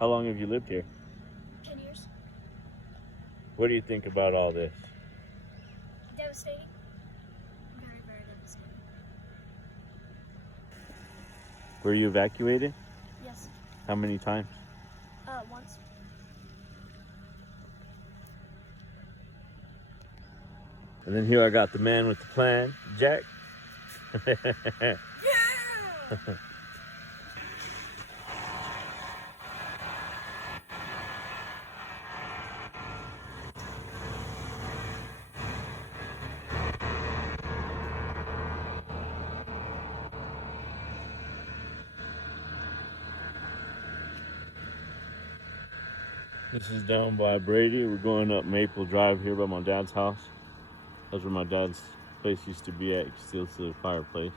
How long have you lived here? 10 years. What do you think about all this? Devastating. Very, very devastating. Were you evacuated? Yes. How many times? Once. And then here I got the man with the plan, Jack. Yeah! This is down by Brady. We're going up Maple Drive here by my dad's house. That's where my dad's place used to be at. You can still see the fireplace.